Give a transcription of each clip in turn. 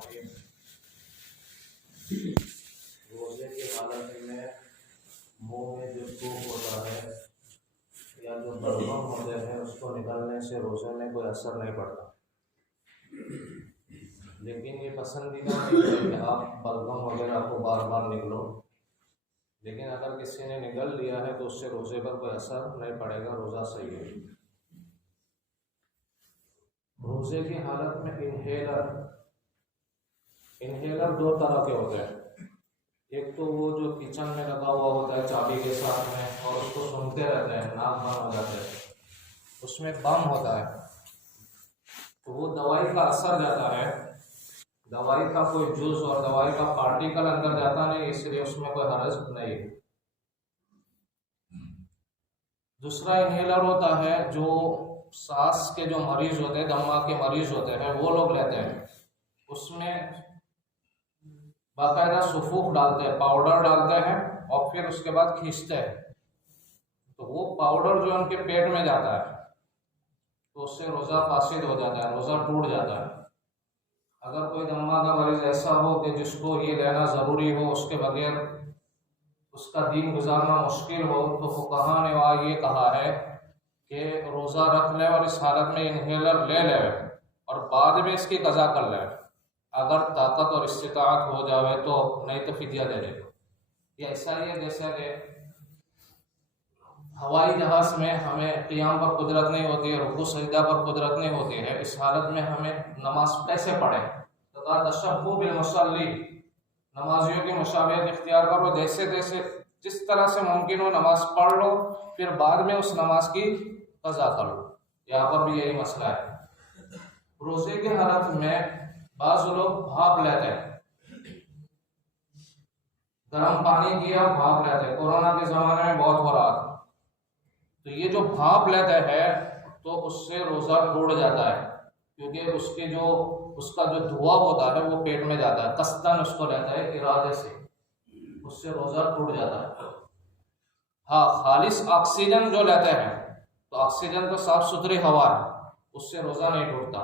الرحیم۔ روزے کی حالت میں منہ میں جو تھوک ہوتا ہے یا جو بلغم ہوتے ہیں اس کو نکالنے سے روزے میں کوئی اثر نہیں پڑتا، لیکن یہ پسندیدہ نہیں ہے کہ آپ بلغم وغیرہ کو بار بار نکلو، لیکن اگر کسی نے نگل لیا ہے تو اس سے روزے پر کوئی اثر نہیں پڑے گا، روزہ صحیح ہے۔ روزے کی حالت میں انہیلر دو طرح کے ہوتے ہیں، ایک تو وہ جو کچن میں لگا ہوا ہوتا ہے چابی کے ساتھ میں اور اس کو سنتے رہتے ہیں، ناک بند ہو جاتے ہیں، اس میں بم ہوتا ہے، تو وہ دوائی کا اثر جاتا ہے، دوائی کا کوئی جوس اور دوائی کا پارٹیکل اندر جاتا نہیں، اس لیے اس میں کوئی حرج نہیں ہے۔ دوسرا انہیلر ہوتا ہے جو سانس کے جو مریض ہوتے ہیں، دمہ کے مریض ہوتے ہیں، وہ لوگ لیتے ہیں، اس میں باقاعدہ سفوف ڈالتے ہیں، پاؤڈر ڈالتے ہیں اور پھر اس کے بعد کھینچتے ہیں، تو وہ پاؤڈر جو ان کے پیٹ میں جاتا ہے تو اس سے روزہ فاسد ہو جاتا ہے، روزہ ٹوٹ جاتا ہے۔ اگر کوئی دمہ کا مریض ایسا ہو کہ جس کو یہ لینا ضروری ہو، اس کے بغیر اس کا دین گزارنا مشکل ہو، تو فقہاء نے وہاں یہ کہا ہے کہ روزہ رکھ لے اور اس حالت میں انہیلر لے لے اور بعد میں اس کی قضا کر لے، اگر طاقت اور استطاعت ہو جاوے تو، نہیں تو فدیہ دے لے۔ یہ ایسا ہی ہے جیسا کہ ہوائی جہاز میں ہمیں قیام پر قدرت نہیں ہوتی ہے، رکوع سجدہ پر قدرت نہیں ہوتی ہے، اس حالت میں ہمیں نماز کیسے پڑھیں؟ تو کہا تشبہ بالمصلی، نمازیوں کی مشابہت اختیار کرو، جس طرح سے ممکن ہو نماز پڑھ لو، پھر بعد میں اس نماز کی قضا کر لو۔ یہاں پر بھی یہی مسئلہ ہے۔ روزے کی حالت میں بعض لوگ بھاپ لیتے ہیں، گرم پانی کیا بھاپ لیتے ہیں، کورونا کے زمانے میں بہت ہو رہا تھا، تو یہ جو بھاپ لیتے ہیں تو اس سے روزہ ٹوٹ جاتا ہے، کیونکہ اس کا جو دھواں ہوتا ہے وہ پیٹ میں جاتا ہے، قصداً اس کو لیتا ہے ارادے سے، اس سے روزہ ٹوٹ جاتا ہے۔ ہاں، خالص آکسیجن جو لیتے ہیں تو آکسیجن تو صاف ستھری ہوا ہے، اس سے روزہ نہیں ٹوٹتا،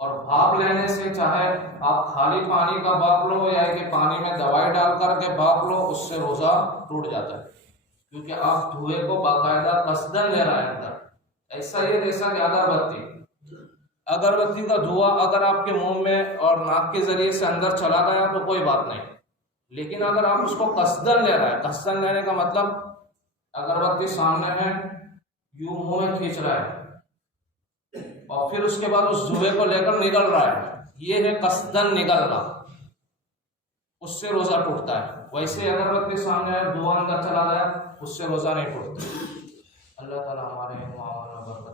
اور بھاپ لینے سے چاہے آپ خالی پانی کا بھاپ لو یا کہ پانی میں دوائی ڈال کر کے بھاپ لو، اس سے روزہ ٹوٹ جاتا ہے، کیونکہ آپ دھوئے کو باقاعدہ قصداً لے رہے ہیں اندر۔ ایسا ہی جیسا کہ اگربتی کا دھواں اگر آپ کے منہ میں اور ناک کے ذریعے سے اندر چلا گیا تو کوئی بات نہیں، لیکن اگر آپ اس کو قصداً لے رہے ہیں، قصداً لینے کا مطلب اگربتی سامنے ہے، یوں منہ میں کھینچ رہا ہے اور پھر اس کے بعد اس دھوئے کو لے کر نگل رہا ہے، یہ ہے قصداً نگلنا، اس سے روزہ ٹوٹتا ہے۔ ویسے اگربتی سامنے ہے، دھواں اندر چلا گیا، اس سے روزہ نہیں ٹوٹتا۔ اللہ تعالیٰ ہمارے معاون برکت